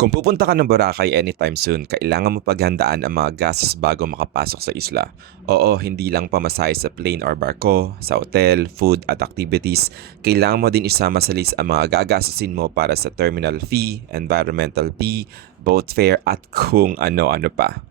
Kung pupunta ka ng Boracay anytime soon, kailangan mo paghandaan ang mga gastos bago makapasok sa isla. Oo, hindi lang pamasahe sa plane or barko, sa hotel, food at activities. Kailangan mo din isama sa list ang mga gagastusin mo para sa terminal fee, environmental fee, boat fare at kung ano-ano pa.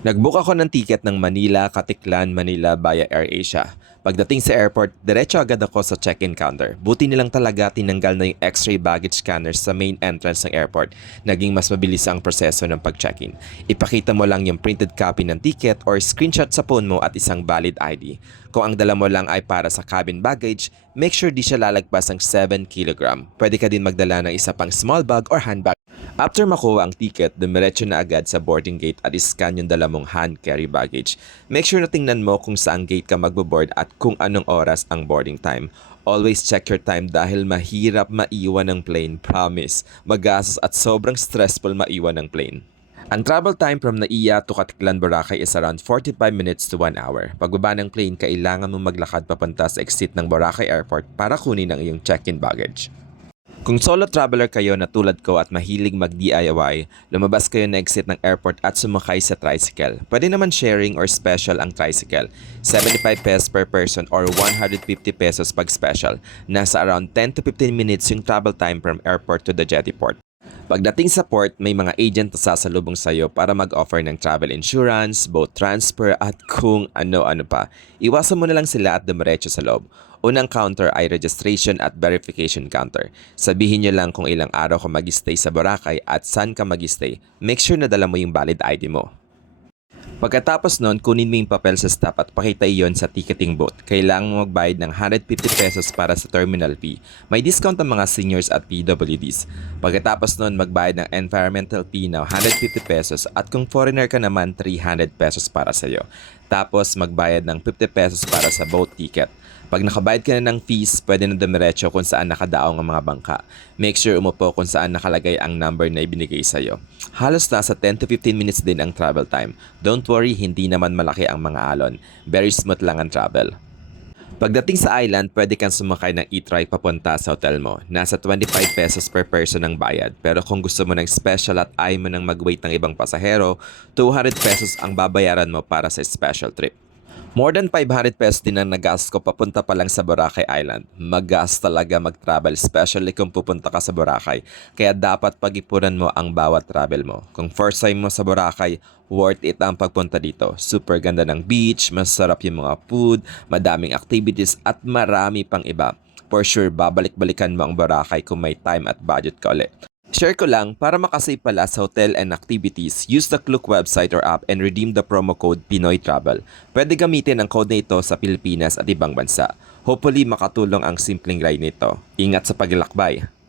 Nagbook ako ng ticket ng Manila, Katiklan, Manila via AirAsia. Pagdating sa airport, diretso agad ako sa check-in counter. Buti nilang talaga tinanggal na yung x-ray baggage scanners sa main entrance ng airport. Naging mas mabilis ang proseso ng pag-check-in. Ipakita mo lang yung printed copy ng ticket or screenshot sa phone mo at isang valid ID. Kung ang dala mo lang ay para sa cabin baggage, make sure di siya lalagpas ng 7 kg. Pwede ka din magdala ng isa pang small bag or handbag. After makuha ang ticket, dumiretso na agad sa boarding gate at iscan yung dala mong hand carry baggage. Make sure na tingnan mo kung saan gate ka magbo-board at kung anong oras ang boarding time. Always check your time dahil mahirap maiwan ng plane, promise. Magastos at sobrang stressful maiwan ng plane. Ang travel time from Naiya to Katiklan, Boracay is around 45 minutes to 1 hour. Pagbaba ng plane, kailangan mo maglakad papunta sa exit ng Boracay Airport para kunin ang iyong check-in baggage. Kung solo traveler kayo na tulad ko at mahilig mag-DIY, lumabas kayo na exit ng airport at sumakay sa tricycle. Pwede naman sharing or special ang tricycle. 75 pesos per person or 150 pesos pag special. Nasa around 10 to 15 minutes yung travel time from airport to the jetty port. Pagdating sa port, may mga agent na sasalubong sa'yo para mag-offer ng travel insurance, boat transfer at kung ano-ano pa. Iwasan mo na lang sila at dumiretso sa loob. Unang counter ay registration at verification counter. Sabihin nyo lang kung ilang araw ka mag-stay sa Boracay at saan ka mag-stay. Make sure na dala mo yung valid ID mo. Pagkatapos nun, kunin mo yung papel sa staff at pakita iyon sa ticketing booth. Kailangan mo magbayad ng 150 pesos para sa terminal fee. May discount ang mga seniors at PWDs. Pagkatapos nun, magbayad ng environmental fee na 150 pesos at kung foreigner ka naman, 300 pesos para sa iyo. Tapos magbayad ng 50 pesos para sa boat ticket. Pag nakabayad ka na ng fees, pwede na dumiretso kung saan nakadaong ang mga bangka. Make sure umupo kung saan nakalagay ang number na ibinigay sa'yo. Halos nasa 10 to 15 minutes din ang travel time. Don't worry, hindi naman malaki ang mga alon. Very smooth lang ang travel. Pagdating sa island, pwede kang sumakay ng e-trike papunta sa hotel mo. Nasa 25 pesos per person ang bayad. Pero kung gusto mo ng special at ayaw mo nang mag-wait ng ibang pasahero, 200 pesos ang babayaran mo para sa special trip. More than 500 pesos din ang nagas ko papunta pa lang sa Boracay Island. Magas talaga mag-travel, especially kung pupunta ka sa Boracay. Kaya dapat pag-ipunan mo ang bawat travel mo. Kung first time mo sa Boracay, worth it ang pagpunta dito. Super ganda ng beach, masarap yung mga food, madaming activities at marami pang iba. For sure, babalik-balikan mo ang Boracay kung may time at budget ka ulit. Share ko lang, para makasave pala sa hotel and activities, use the Klook website or app and redeem the promo code Pinoy Travel. Pwede gamitin ang code na ito sa Pilipinas at ibang bansa. Hopefully makatulong ang simpleng ride nito. Ingat sa paglalakbay.